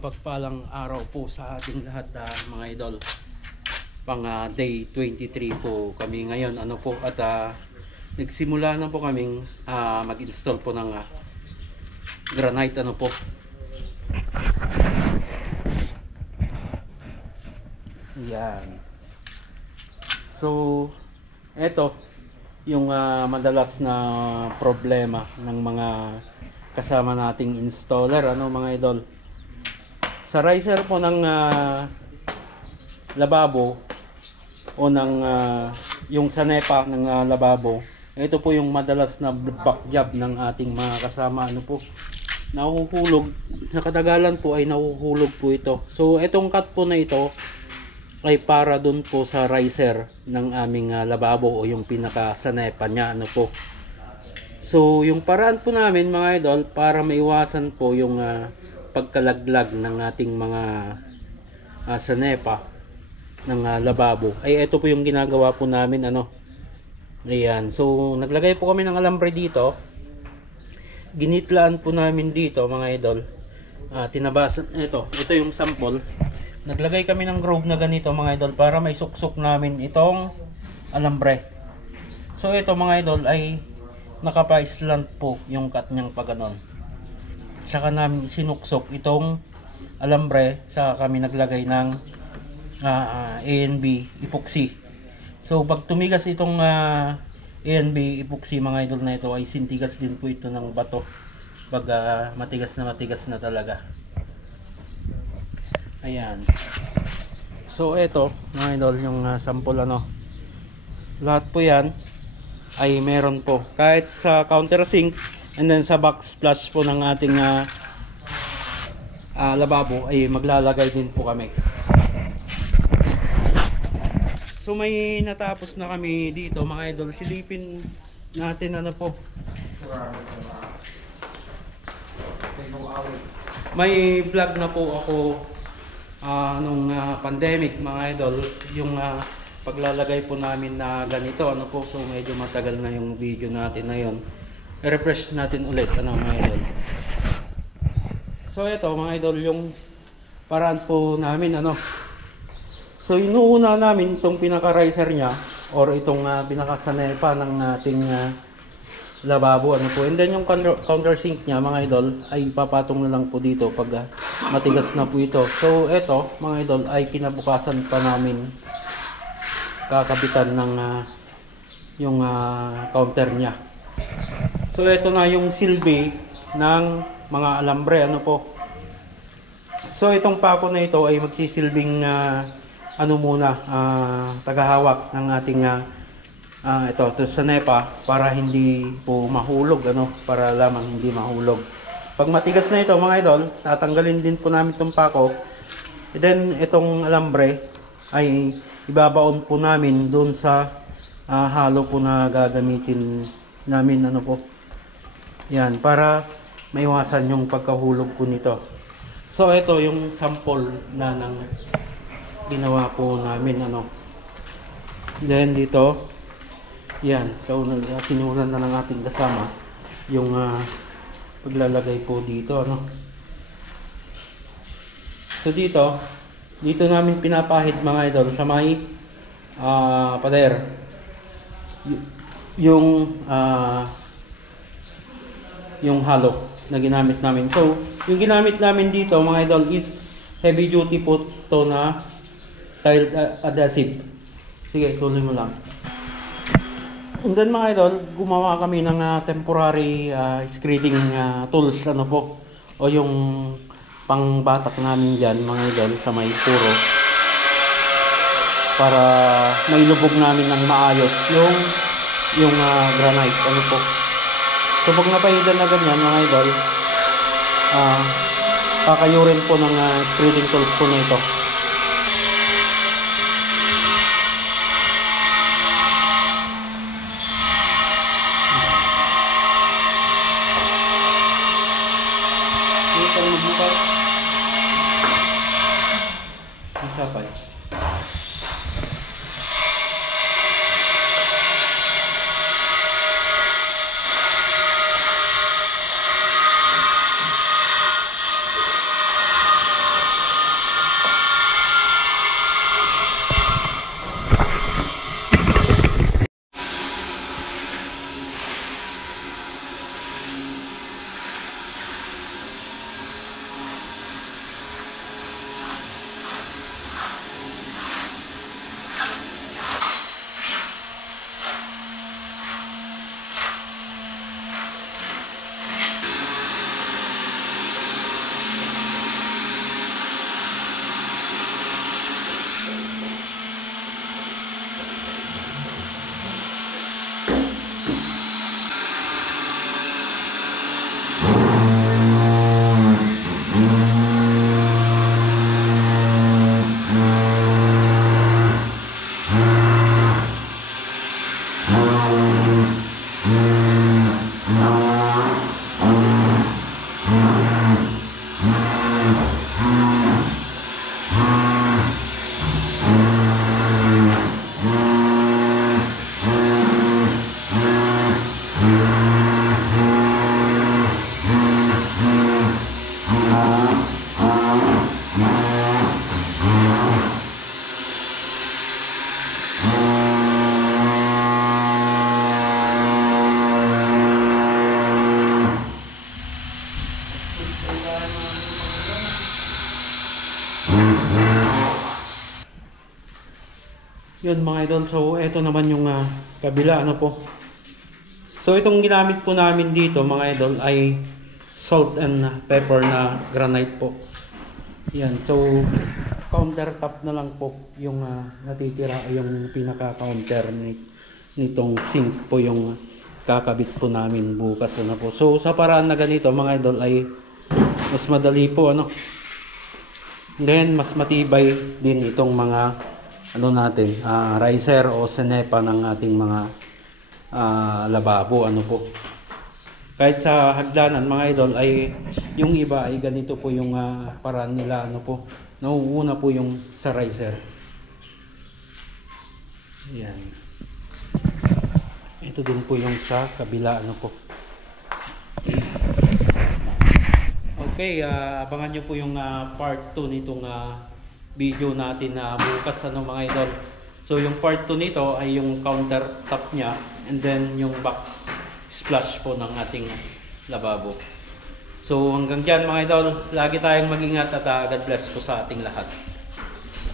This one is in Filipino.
mapagpalang araw po sa ating lahat, mga idol. Pang day 23 po kami ngayon, at nagsimula na po kaming mag-install po ng granite, yan. So eto yung madalas na problema ng mga kasama nating installer, mga idol. Sa riser po ng lababo o ng yung sa NEPA ng lababo, ito po yung madalas na back job ng ating mga kasama, nahuhulog. Sa katagalan po ay nahuhulog po ito. So itong cut po na ito ay para dun po sa riser ng aming lababo o yung pinaka sa NEPA nya, So yung paraan po namin, mga idol, para maiwasan po yung pagkalaglag ng ating mga sa NEPA ng lababo, ay ito po yung ginagawa po namin, ayan. So naglagay po kami ng alambre dito, ginitlaan po namin dito, mga idol, tinabasan. Ito yung sample. Naglagay kami ng groove na ganito, mga idol, para may suksok namin itong alambre. So ito, mga idol, ay naka-pa-slant po yung cut niyang pagganon. Saka namin sinuksok itong alambre, saka kami naglagay ng ANB epoxy. So pag tumigas itong ANB epoxy, mga idol, na ito, ay sintigas din po ito ng bato pag matigas na talaga. Ayan. So ito, mga idol, yung sample, lahat po yan ay meron po, kahit sa countersink and then sa backsplash po ng ating lababo, ay maglalagay din po kami. So may natapos na kami dito, mga idol. Silipin natin, po. May vlog na po ako nung pandemic, mga idol, yung paglalagay po namin na ganito, So medyo matagal na yung video natin na yun. I-refresh natin ulit, mga idol. So ito, mga idol, yung paraan po namin, So inuuna namin itong pinaka-riser nya, or itong pinaka-sanepa ng ating lababo, And then yung countersink nya, mga idol, ay papatong na lang po dito pag matigas na po ito. So ito, mga idol, ay kinabukasan pa namin kakabitan ng yung counter nya. So ito na yung silbi ng mga alambre, So itong pako na ito ay magsisilbing tagahawak ng ating ito sa NEPA, para hindi po mahulog, para lamang hindi mahulog. Pag matigas na ito, mga idol, tatanggalin din po namin itong pako. And then itong alambre ay ibabaon po namin doon sa halo po na gagamitin namin, yan, para maiwasan yung pagkahulog po nito. So ito yung sample na ng ginawa po namin, Then dito, yan, sinulan na ng ating kasama yung paglalagay po dito, So dito namin pinapahid, mga idol, sa may pader yung halo na ginamit namin. So yung ginamit namin dito, mga idol, is heavy duty po to na tile adhesive. Sige, tuloy mo lang. And then, mga idol, gumawa kami ng temporary screeding tools, o yung pangbatak namin dyan, mga idol, sa may puro, para mailubog namin ng maayos yung granite, So pag napahidan na ganyan, mga idol, kakayurin po ng screeding tools po na ito. Dito magbukas. Isapay. Yun mga idol, so ito naman yung kabila ano po. So itong ginamit po namin dito mga idol ay salt and pepper na granite po. Yan, so countertop na lang po yung natitira, yung pinaka counter nitong sink po yung kakabit po namin bukas ano po. So sa paraan na ganito mga idol ay mas madali po ano. Then mas matibay din itong mga ano natin, riser o senepa ng ating mga lababo ano po. Kahit sa hagdanan mga idol ay yung iba ay ganito po yung paraan nila ano po. Nauuna po yung sa riser. Yan. Ito din po yung sa kabila ano po. Okay, abangan nyo po yung part 2 nitong video natin na bukas ano mga idol. So yung part 2 nito ay yung countertop nya and then yung box splash po ng ating lababo. So hanggang dyan mga idol, lagi tayong mag-ingat at God bless po sa ating lahat.